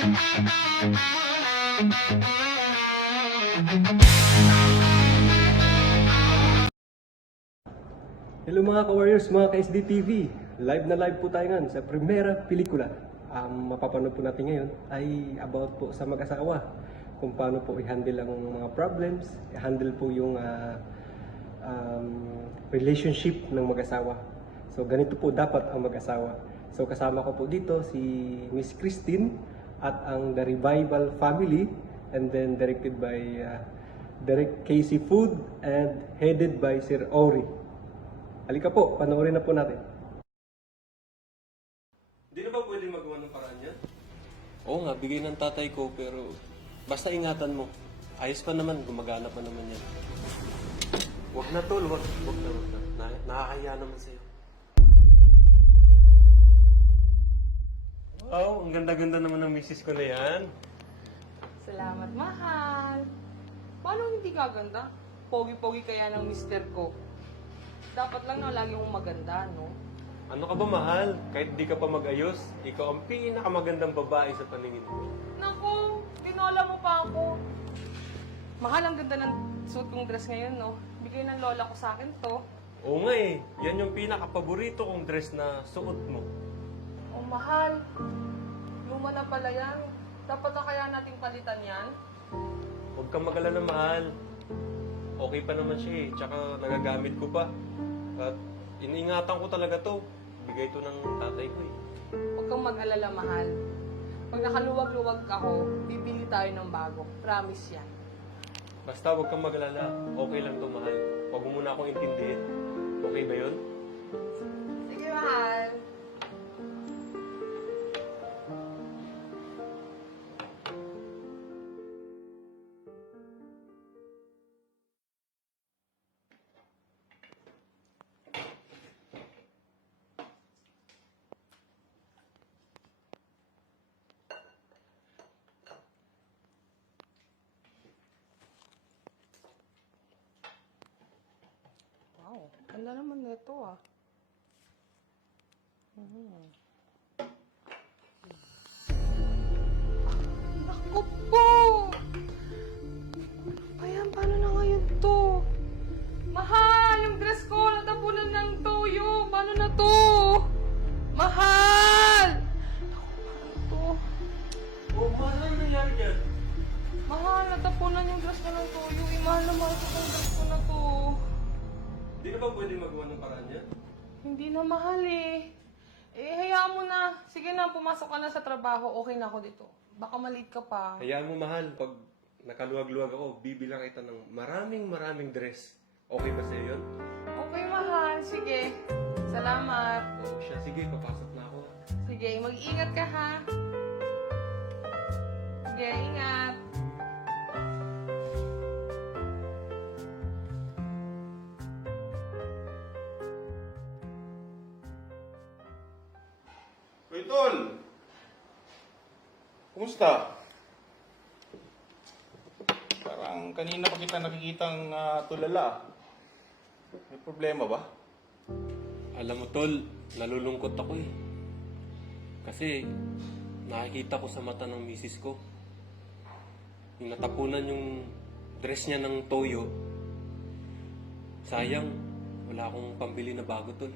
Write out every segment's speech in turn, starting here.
Hello mga ka-warriors, mga ka-SDTV. Live na live po tayo ngayon sa primera pelikula. Ang mapapanood po natin ngayon ay about po sa mag-asawa. Kung paano po i-handle ang mga problems, i-handle po yung relationship ng mag-asawa. So ganito po dapat ang mag-asawa. So kasama ko po dito si Miss Christine at ang The Revival Family, and then directed by Derek Casey Food and headed by Sir Ori. Halika po, panoorin na po natin. Hindi na ba pwedeng magawa ng paraan yan? Oo nga, bigay ng tatay ko, pero basta ingatan mo. Ayos pa naman, gumagana pa naman yan. Wag na tol, wag na. Nakakaya naman sa'yo. Wow, ang ganda-ganda naman ng misis ko na yan. Salamat, mahal. Paano hindi ka ganda? Pogi-pogi kaya ng mister ko. Dapat lang na lagi akong maganda, no? Ano ka ba, mahal? Kahit di ka pa mag-ayos, ikaw ang pinakamagandang babae sa paningin ko. Naku, tinola mo pa ako. Mahal, ang ganda ng suit kong dress ngayon, no? Bigay ng lola ko sa akin to. Oo nga eh, yan yung pinaka-paborito kong dress na suot mo. Oh, mahal. Luma na pala yan. Dapat na kaya nating palitan yan? Huwag kang mag-alala, mahal. Okay pa naman siya eh, tsaka nagagamit ko pa. At iniingatan ko talaga to. Bigay to ng tatay ko eh. Huwag kang mag-alala, mahal. Pag nakaluwag-luwag ako, bibili tayo ng bago. Promise yan. Basta huwag kang mag-alala. Okay lang to, mahal. Huwag mo muna akong intindihin. Okay ba yun? Sige, mahal. Wow, ganda naman nito ah. Naku po! Ayan, paano na ngayon to? Mahal! Yung dress ko, natapunan ng toyo. Paano na to? Mahal! Naku, paano to? Oh, mahal, ano nangyari dyan? Mahal, natapunan yung dress ko ng toyo. Mahal na mahal ko tong dress ko na to. Di na ba pwede magawa ng paraan yan? Hindi na mahal eh. Eh, hayaan mo na. Sige na, pumasok ka na sa trabaho. Okay na ako dito. Baka malate ka pa. Hayaan mo, mahal. Pag nakaluwag-luwag ako, bibilang kita ng maraming dress. Okay ba sa'yo yun? Okay, mahal. Sige. Salamat. Oo siya. Sige, papasok na ako. Sige, mag-ingat ka ha. Sige, ingat. Uy, Tol! Kumusta? Parang kanina pa kita nakikitang tulala. May problema ba? Alam mo, tol, nalulungkot ako eh. Kasi nakikita ko sa mata ng misis ko. Yung natapunan yung dress niya ng toyo. Sayang, wala akong pambili na bago, tol.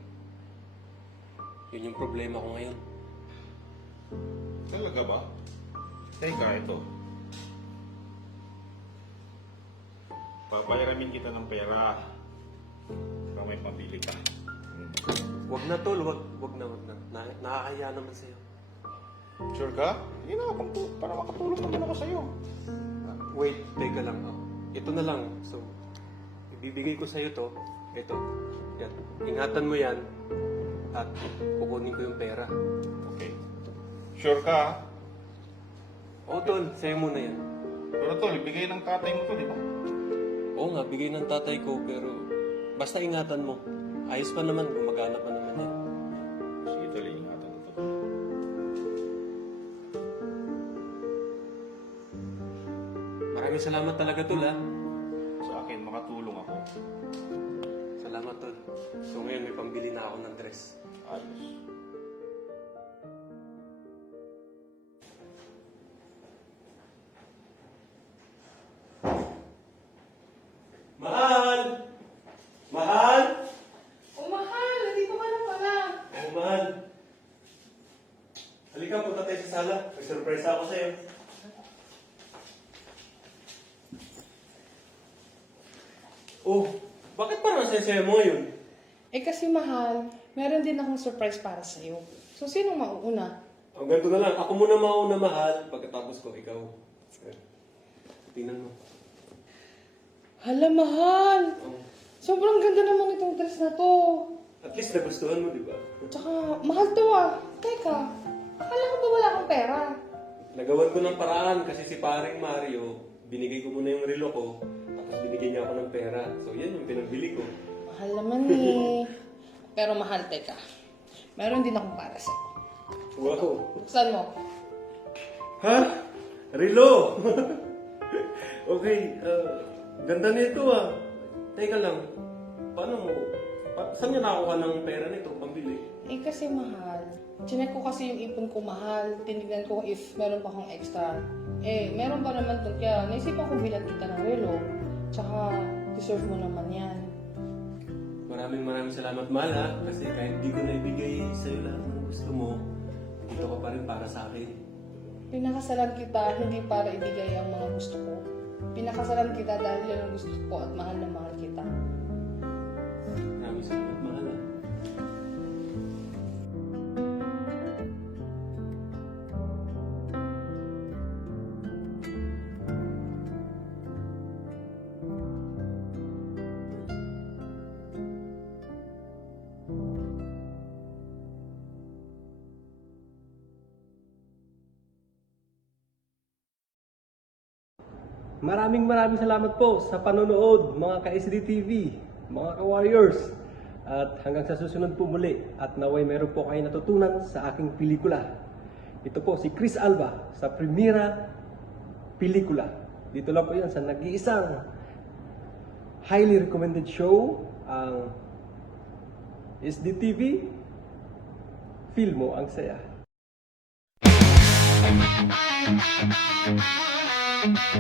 Yun yung problema ko ngayon. Talaga ba? Teka, ito. Papayaramin kita ng pera. Baka may pambili ka. Wag na, tol. Wag na. Nakakaya naman sa'yo. Sure ka? Hindi na, para makatulong naman ako sa'yo. Wait, teka lang. Ito na lang. So, ibibigay ko sa'yo to. Ito. Yan. Ingatan mo yan. At kukunin ko yung pera. Okay. Sure ka? Oo, tol. Sa'yo muna yan. Pero Tol, ibigay ng tatay mo to, di ba? Oo nga, bigay ng tatay ko. Pero basta ingatan mo. Ayos pa naman. Gumagana pa naman yan. Sige, Tol, ingatan ko to. Maraming salamat talaga, tol, ha? Sa akin, makatulong ako. Salamat, tol. So ngayon, may pambili na ako ng dress. Ayos. Halika, punta tayo sa sala. May surprise ako sa'yo. Oh, bakit parang saya mo ngayon? Eh kasi mahal, meron din akong surprise para sa'yo. So, sino mauuna? Ang ganito na lang. Ako muna mauna, mahal. Pagkatapos ko, ikaw. Tingnan mo. Hala, mahal! Oh. Sobrang ganda naman itong dress na to. At least nagustuhan mo, di ba? Tsaka, mahal to ah. Teka, akala ko ba wala akong pera? Nagawan ko ng paraan kasi si paring Mario, binigay ko muna yung relo ko, tapos binigay niya ako ng pera. So yan yung pinambili ko. Mahal naman eh. Pero mahal, teka. Meron din akong para sa'yo. Wow! Buksan mo. Ha? Relo! Okay, ganda nito ah. Teka lang, paano mo? Saan niya nakakuha ng pera nito, pambili? Eh kasi mahal. Chinek ko kasi yung ipon ko mahal. Tinignan ko if meron pa akong extra. Eh, meron pa naman dun. Kaya naisipan ko bilang kita ng relo. Tsaka, deserve mo naman yan. Maraming salamat, mahal ha. Kasi kahit di ko naibigay sa'yo lahat ng gusto mo, dito ka pa rin para sa akin. Pinakasalan kita hindi para ibigay ang mga gusto ko. Pinakasalan kita dahil yan ang gusto ko at mahal na mahal kita. Maraming salamat, mahal ha. Maraming salamat po sa panonood mga ka-SDTV, mga ka-Warriors. At hanggang sa susunod po muli at naway meron po kayo natutunan sa aking pelikula. Ito po si Chris Alba sa Primera Pelikula. Dito lang po yan sa nag-iisang highly recommended show, ang SDTV. Feel mo ang saya.